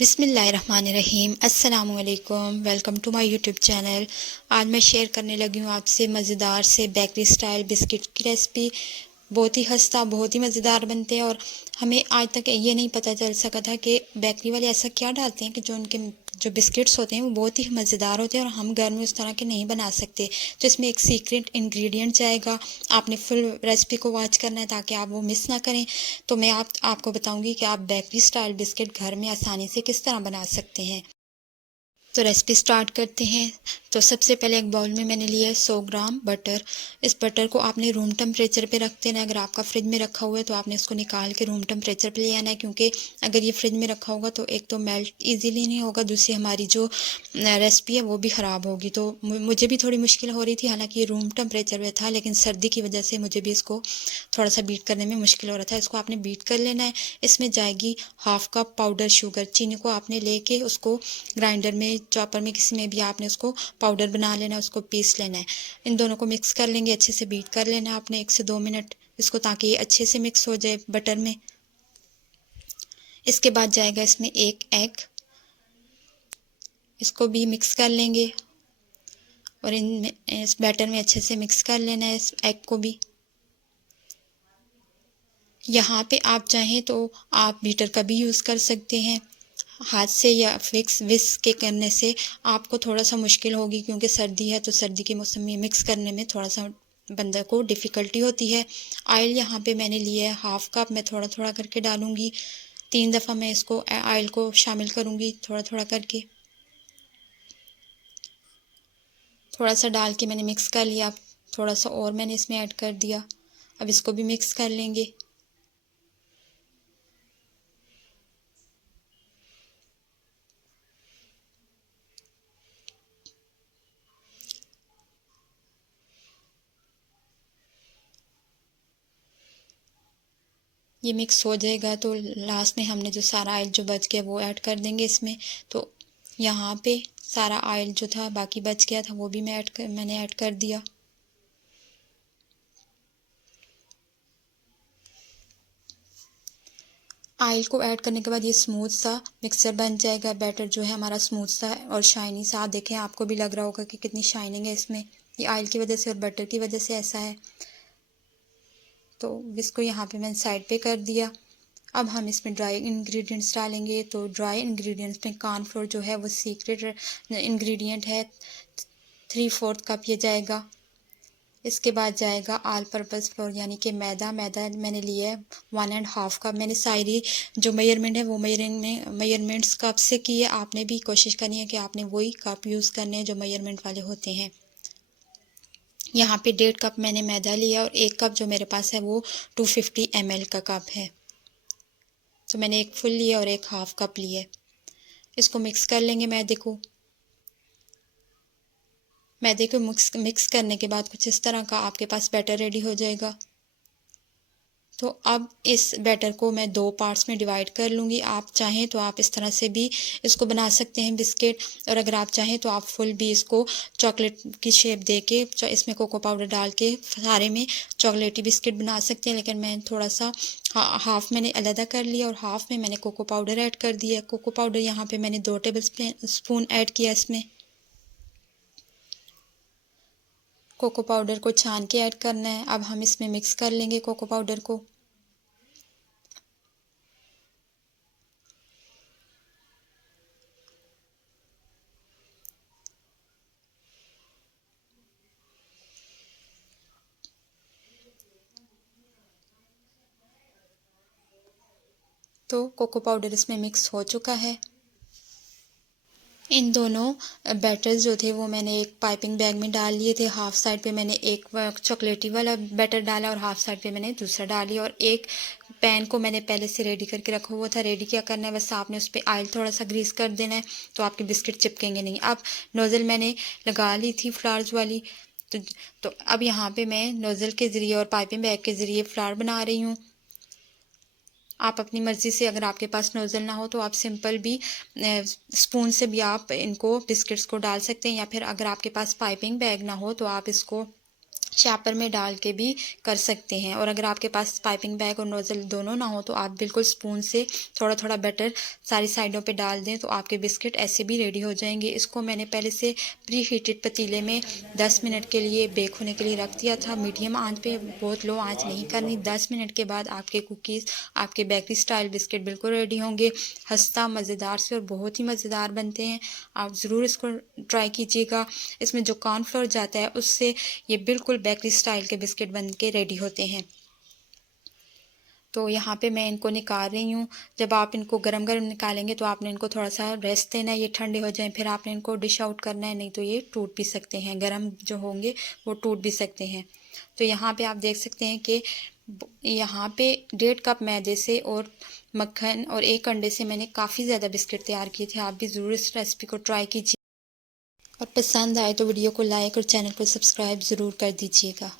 बिस्मिल्लाहिर्रहमानिर्रहीम अस्सलामुअलैकुम। Welcome to my YouTube channel. आज मैं शेयर करने लगी हूँ आपसे मज़ेदार से बेकरी स्टाइल बिस्किट की रेसिपी। बहुत ही खस्ता, बहुत ही मज़ेदार बनते हैं और हमें आज तक ये नहीं पता चल सका था कि बेकरी वाले ऐसा क्या डालते हैं कि जो उनके जो बिस्किट्स होते हैं वो बहुत ही मज़ेदार होते हैं और हम घर में उस तरह के नहीं बना सकते। तो इसमें एक सीक्रेट इंग्रेडिएंट जाएगा, आपने फुल रेसिपी को वॉच करना है ताकि आप वो मिस ना करें। तो मैं आपको बताऊंगी कि आप बेकरी स्टाइल बिस्किट घर में आसानी से किस तरह बना सकते हैं। तो रेसिपी स्टार्ट करते हैं। तो सबसे पहले एक बाउल में मैंने लिया है 100 ग्राम बटर। इस बटर को आपने रूम टेम्परेचर पे रख देना है। अगर आपका फ्रिज में रखा हुआ है तो आपने इसको निकाल के रूम टेम्परेचर पे ले आना है, क्योंकि अगर ये फ्रिज में रखा होगा तो एक तो मेल्ट इजीली नहीं होगा, दूसरी हमारी जो रेसिपी है वो भी ख़राब होगी। तो मुझे भी थोड़ी मुश्किल हो रही थी, हालांकि ये रूम टेम्परेचर पे था, लेकिन सर्दी की वजह से मुझे भी इसको थोड़ा सा बीट करने में मुश्किल हो रहा था। इसको आपने बीट कर लेना है। इसमें जाएगी 1/2 कप पाउडर शुगर। चीनी को आपने लेके उसको ग्राइंडर में, चॉपर में, किसी में भी आपने उसको पाउडर बना लेना है, उसको पीस लेना है। इन दोनों को मिक्स कर लेंगे, अच्छे से बीट कर लेना है आपने 1 से 2 मिनट इसको, ताकि ये अच्छे से मिक्स हो जाए बटर में। इसके बाद जाएगा इसमें 1 एग, इसको भी मिक्स कर लेंगे और इस बैटर में अच्छे से मिक्स कर लेना है इस एग को भी। यहाँ पे आप चाहें तो आप बीटर का भी यूज़ कर सकते हैं। हाथ से या विस्क के करने से आपको थोड़ा सा मुश्किल होगी, क्योंकि सर्दी है तो सर्दी के मौसम में मिक्स करने में थोड़ा सा बंदर को डिफ़िकल्टी होती है। ऑयल यहाँ पे मैंने लिया है 1/2 कप, मैं थोड़ा थोड़ा करके डालूँगी। 3 दफ़ा मैं इसको ऑयल को शामिल करूँगी थोड़ा थोड़ा करके। थोड़ा सा डाल के मैंने मिक्स कर लिया, थोड़ा सा और मैंने इसमें ऐड कर दिया। अब इसको भी मिक्स कर लेंगे। ये मिक्स हो जाएगा तो लास्ट में हमने जो सारा ऑयल जो बच गया वो ऐड कर देंगे इसमें। तो यहाँ पे सारा ऑयल जो था बाकी बच गया था वो भी मैंने ऐड कर दिया। ऑयल को ऐड करने के बाद ये स्मूथ सा मिक्सचर बन जाएगा। बैटर जो है हमारा स्मूथ सा और शाइनी सा, देखें आपको भी लग रहा होगा कि कितनी शाइनिंग है इसमें, ये ऑयल की वजह से और बटर की वजह से ऐसा है। तो इसको यहाँ पे मैंने साइड पे कर दिया। अब हम इसमें ड्राई इंग्रेडिएंट्स डालेंगे। तो ड्राई इंग्रेडिएंट्स में कॉर्नफ्लोर जो है वो सीक्रेट इंग्रेडिएंट है, 3/4 कप ये जाएगा। इसके बाद जाएगा ऑल पर्पस फ्लोर, यानी कि मैदा मैंने लिया है 1.5 कप। मैंने सारी जो मेजरमेंट है वो मेजरमेंट्स कप से की है। आपने भी कोशिश करनी है कि आपने वही कप यूज़ करने हैं जो मेजरमेंट वाले होते हैं। यहाँ पे 1.5 कप मैंने मैदा लिया और 1 कप जो मेरे पास है वो 250 ml का कप है। तो मैंने एक फुल लिया और एक हाफ कप लिया। इसको मिक्स कर लेंगे मैदे को मिक्स करने के बाद कुछ इस तरह का आपके पास बैटर रेडी हो जाएगा। तो अब इस बैटर को मैं 2 पार्ट्स में डिवाइड कर लूँगी। आप चाहें तो आप इस तरह से भी इसको बना सकते हैं बिस्किट, और अगर आप चाहें तो आप फुल भी इसको चॉकलेट की शेप दे के इसमें कोको पाउडर डाल के सारे में चॉकलेटी बिस्किट बना सकते हैं। लेकिन मैं थोड़ा सा हाफ़ मैंने अलहदा कर लिया और हाफ़ में मैंने कोको पाउडर ऐड कर दिया। कोको पाउडर यहाँ पे मैंने 2 टेबल स्पून ऐड किया इसमें। कोको पाउडर को छान के ऐड करना है। अब हम इसमें मिक्स कर लेंगे कोको पाउडर को। तो कोको पाउडर इसमें मिक्स हो चुका है। इन दोनों बैटर्स जो थे वो मैंने एक पाइपिंग बैग में डाल लिए थे। हाफ साइड पे मैंने एक चॉकलेटी वाला बैटर डाला और हाफ साइड पे मैंने दूसरा डाली, और एक पैन को मैंने पहले से रेडी करके रखा हुआ था। रेडी क्या करना है, बस आपने उस पर ऑयल थोड़ा सा ग्रीस कर देना है, तो आपके बिस्किट चिपकेंगे नहीं। अब नोज़ल मैंने लगा ली थी फ्लावर्स वाली। तो, तो अब यहाँ पे मैं नोज़ल के ज़रिए और पाइपिंग बैग के ज़रिए फ्लावर बना रही हूँ। आप अपनी मर्ज़ी से, अगर आपके पास नोज़ल ना हो तो आप सिंपल भी स्पून से भी आप इनको बिस्किट्स को डाल सकते हैं, या फिर अगर आपके पास पाइपिंग बैग ना हो तो आप इसको शॉपर में डाल के भी कर सकते हैं। और अगर आपके पास पाइपिंग बैग और नोज़ल दोनों ना हो तो आप बिल्कुल स्पून से थोड़ा थोड़ा बैटर सारी साइडों पे डाल दें तो आपके बिस्किट ऐसे भी रेडी हो जाएंगे। इसको मैंने पहले से प्री हीटेड पतीले में 10 मिनट के लिए बेक होने के लिए रख दिया था। मीडियम आंच पे, बहुत लो आंच नहीं करनी। 10 मिनट के बाद आपके कुकीज़, आपके बेकरी स्टाइल बिस्किट बिल्कुल रेडी होंगे। खस्ता, मज़ेदार से और बहुत ही मज़ेदार बनते हैं। आप ज़रूर इसको ट्राई कीजिएगा। इसमें जो कॉर्नफ्लोर जाता है उससे ये बिल्कुल बेकरी स्टाइल के बिस्किट बन के रेडी होते हैं। तो यहाँ पे मैं इनको निकाल रही हूँ। जब आप इनको गरम गरम निकालेंगे तो आपने इनको थोड़ा सा रेस्ट देना है, ये ठंडे हो जाएं, फिर आपने इनको डिश आउट करना है, नहीं तो ये टूट भी सकते हैं। गरम जो होंगे वो टूट भी सकते हैं। तो यहाँ पे आप देख सकते हैं कि यहाँ पे 1.5 कप मैदे से और मक्खन और 1 अंडे से मैंने काफ़ी ज़्यादा बिस्किट तैयार किए थे। आप भी ज़रूर इस रेसिपी को ट्राई कीजिए और पसंद आए तो वीडियो को लाइक और चैनल को सब्सक्राइब ज़रूर कर दीजिएगा।